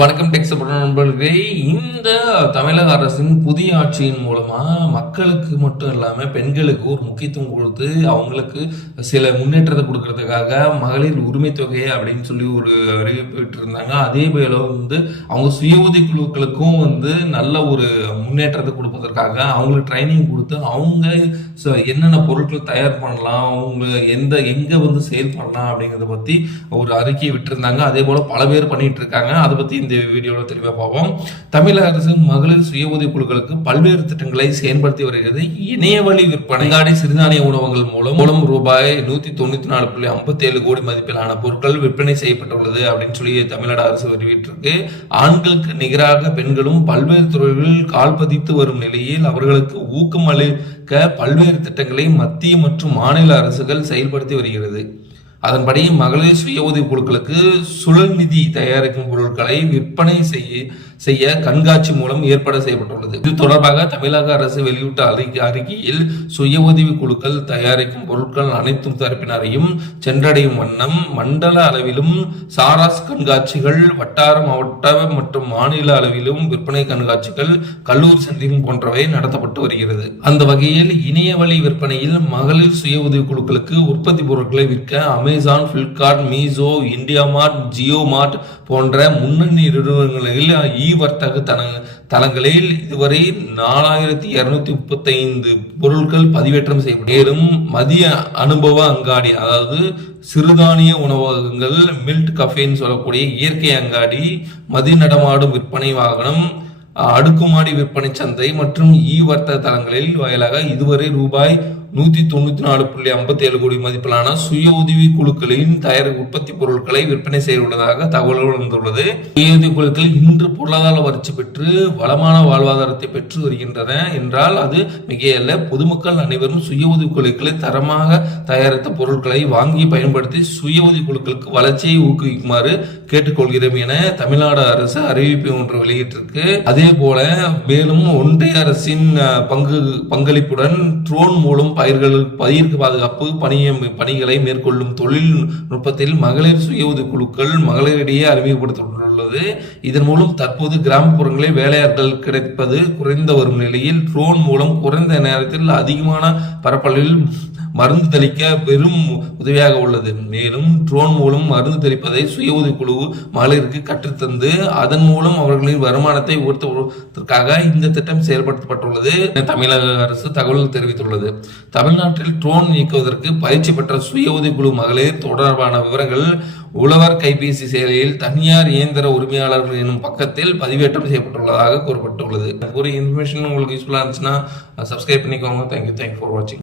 வணக்கம் tech support நண்பர்களே. இந்த தமிழக அரசின் புதிய ஆட்சியின் மூலமா மக்களுக்கு மட்டும் இல்லாம பெண்களுக்கு ஒரு முக்கியத்துவம் கொடுத்து அவங்களுக்கு சில முன்னேற்றத்தை கொடுக்கறதுக்காக மகளிர் உரிமை தொகை அப்படின்னு சொல்லி ஒரு அறிவிப்பிட்டு இருந்தாங்க. அதே போல அவங்க சுய உதவி குழுக்களுக்கும் நல்ல ஒரு முன்னேற்றத்தை கொடுப்பதற்காக அவங்களுக்கு ட்ரைனிங் கொடுத்து அவங்க என்னென்ன பொருட்கள் தயார் பண்ணலாம், அவங்க எங்க சேல் பண்ணலாம் அப்படிங்கிறத பத்தி ஒரு அறிக்கையை விட்டுருந்தாங்க. அதே போல பல பேர் பண்ணிட்டு இருக்காங்க. அதை பத்தி இந்த வீடியோவில் தெளிவாக பார்ப்போம். தமிழக அரசு மகளிர் சுய உதவி குழுக்களுக்கு பல்வேறு திட்டங்களை செயல்படுத்தி வருகிறது. இணையவழி விற்பனை அங்காடி சிறுதானிய உணவகங்கள் மூலம் ரூபாய் 194.57 கோடி மதிப்பிலான பொருட்கள் விற்பனை செய்யப்பட்டுள்ளது அப்படின்னு சொல்லி தமிழ்நாடு அரசு வெளியிட்டிருக்கு. ஆண்களுக்கு நிகராக பெண்களும் பல்வேறு துறைகளில் கால் பதித்து வரும் நிலையில் அவர்களுக்கு ஊக்கம் அளிக்க பல்வேறு திட்டங்களை மத்திய மற்றும் மாநில அரசுகள் செயல்படுத்தி வருகிறது. அதன்படி மகளிர் சுய உதவி குழுக்களுக்கு சுழல் நிதி தயாரிக்கும் பொருட்களை விற்பனை செய்ய கண்காட்சி மூலம் ஏற்பாடு செய்யப்பட்டுள்ளது. இது தொடர்பாக தமிழக அரசு வெளியிட்ட அறிக்கையில் சுய உதவி குழுக்கள் தயாரிக்கும் பொருட்கள் அனைத்தும் தரப்பினரையும் சென்றடையும் வண்ணம் மண்டல அளவிலும் சாராஸ் கண்காட்சிகள், வட்டார மாவட்ட மற்றும் மாநில அளவிலும் விற்பனை கண்காட்சிகள், கல்லூரி சந்தைகள் போன்றவை நடத்தப்பட்டு வருகிறது. அந்த வகையில் இணைய வழி விற்பனையில் மகளிர் சுய உதவி குழுக்களுக்கு உற்பத்தி பொருட்களை விற்க அமேசான், பிளிப்கார்ட், மீசோ, இந்தியா மார்ட், ஜியோ மார்ட் போன்ற முன்னணி நிறுவனங்களில் வர்த்தக தளங்களில் இதுவரை 4235 பொருட்கள் பதிவேற்றம் செய்யப்படும். மேலும் மதிய அனுபவ அங்காடி, அதாவது சிறுதானிய உணவகங்கள், மில்ட் கஃபேன்னு சொல்லக்கூடிய இயற்கை அங்காடி, மதி நடமாடும் விற்பனை வாகனம், அடுக்குமாடி விற்பனை சந்தை மற்றும் வர்த்தக தளங்களில் வாயிலாக இதுவரை ரூபாய் 194.57 கோடி மதிப்பிலான சுய உதவி குழுக்களின் உற்பத்தி பொருட்களை விற்பனை செய்துள்ளதாக தகவல்கள் வந்துள்ளது. சுய உதவி குழுக்கள் இன்று பொருளாதார வளர்ச்சி பெற்று வளமான வாழ்வாதாரத்தை பெற்று வருகின்றன என்றால் அது மிகையல்ல. பொதுமக்கள் அனைவரும் சுய உதவி குழுக்களை தரமாக தயாரித்த பொருட்களை வாங்கி பயன்படுத்தி சுய உதவி குழுக்களுக்கு வளர்ச்சியை ஊக்குவிக்குமாறு கேட்டுக்கொள்கிறோம் என தமிழ்நாடு அரசு அறிவிப்பு ஒன்று வெளியிட்டிருக்கு. அதே போல மேலும் ஒன்றிய அரசின் பங்களிப்புடன் ட்ரோன் மூலம் பயிர் பாதுகாப்பு பணிகளை மேற்கொள்ளும் தொழில்நுட்பத்தில் மகளிர் சுய உதவி குழுக்கள் மகளிரிடையே அறிமுகப்படுத்தப்பட்டுள்ளது. இதன் மூலம் தற்போது கிராமப்புறங்களில் வேலையாட்கள் கிடைப்பது குறைந்து வரும் நிலையில் ட்ரோன் மூலம் குறைந்த நேரத்தில் அதிகமான பரப்பளவில் மருந்து தெளிக்க பெரும் உதவியாக உள்ளது. மேலும் ட்ரோன் மூலம் மருந்து தெளிப்பதை சுய உதவி குழு மகளிருக்கு கற்றுத்தந்து அதன் மூலம் அவர்களின் வருமானத்தை உயர்த்துவதற்காக இந்த திட்டம் செயல்படுத்தப்பட்டுள்ளது. தமிழக அரசு தகவல் தெரிவித்துள்ளது. தமிழ்நாட்டில் ட்ரோன் இயக்குவதற்கு பயிற்சி பெற்ற சுய உதவி குழு மகளிர் தொடர்பான விவரங்கள் உழவர் கைபேசி செயலியில் தனியார் இயந்திர உரிமையாளர்கள் எனும் பக்கத்தில் பதிவேற்றம் செய்யப்பட்டுள்ளதாக கூறப்பட்டுள்ளது. ஒரு இன்ஃபர்மேஷன் உங்களுக்கு யூஸ்ஃபுல்லா இருந்துச்சுன்னா சப்ஸ்கிரைப் பண்ணிக்கோங்க. தேங்க்யூ ஃபார் வாட்சிங்.